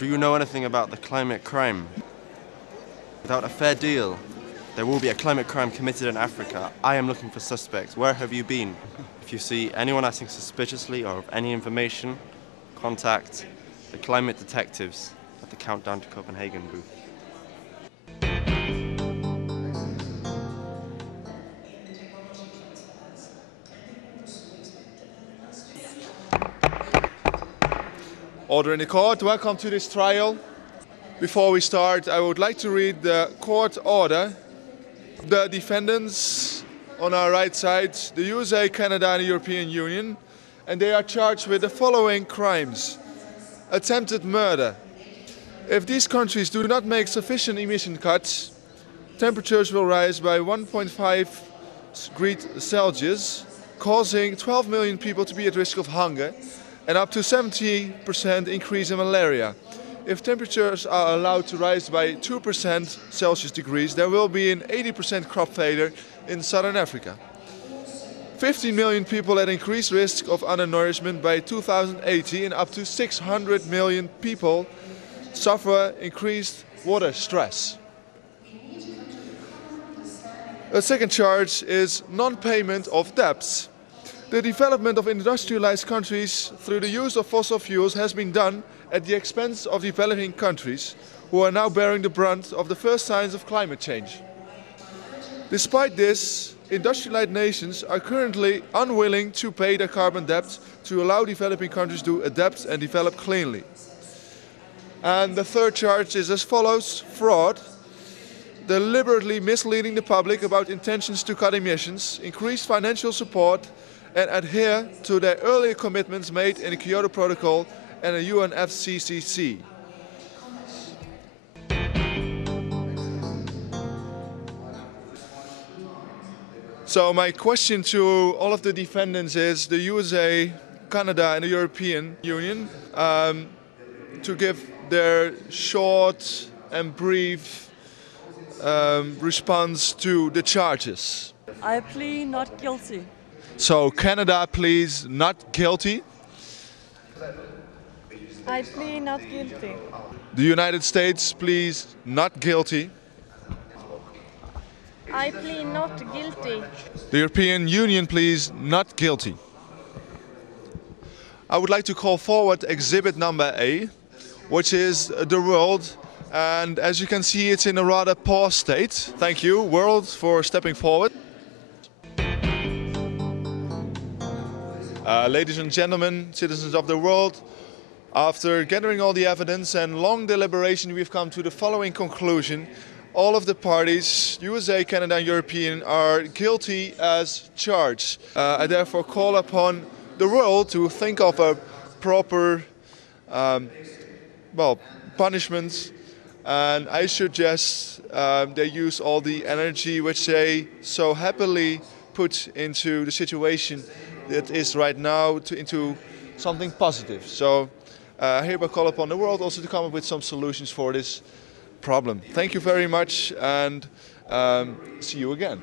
Do you know anything about the climate crime? Without a fair deal, there will be a climate crime committed in Africa. I am looking for suspects. Where have you been? If you see anyone acting suspiciously or of any information, contact the climate detectives at the Countdown to Copenhagen booth. Order in the court. Welcome to this trial. Before we start, I would like to read the court order. The defendants on our right side, the USA, Canada and the European Union, and they are charged with the following crimes. Attempted murder. If these countries do not make sufficient emission cuts, temperatures will rise by 1.5 degrees Celsius, causing 12 million people to be at risk of hunger and up to 70% increase in malaria. If temperatures are allowed to rise by 2% Celsius degrees, there will be an 80% crop failure in southern Africa. 15 million people at increased risk of undernourishment by 2080, and up to 600 million people suffer increased water stress. A second charge is non-payment of debts. The development of industrialized countries through the use of fossil fuels has been done at the expense of developing countries, who are now bearing the brunt of the first signs of climate change. Despite this, industrialized nations are currently unwilling to pay their carbon debt to allow developing countries to adapt and develop cleanly. And the third charge is as follows: fraud. Deliberately misleading the public about intentions to cut emissions, increase financial support, and adhere to their earlier commitments made in the Kyoto Protocol and the UNFCCC. So my question to all of the defendants is the USA, Canada and the European Union to give their short and brief response to the charges. I plead not guilty. So Canada pleads not guilty. I plead not guilty. The United States pleads not guilty. I plead not guilty. The European Union pleads not guilty. I would like to call forward exhibit number A, which is the world. And as you can see, it's in a rather poor state. Thank you, world, for stepping forward. Ladies and gentlemen, citizens of the world, after gathering all the evidence and long deliberation, we've come to the following conclusion. All of the parties, USA, Canada and European, are guilty as charged. I therefore call upon the world to think of a proper punishment, and I suggest they use all the energy which they so happily put into the situation that is right now into something positive. So I hereby call upon the world also to come up with some solutions for this problem. Thank you very much, and see you again.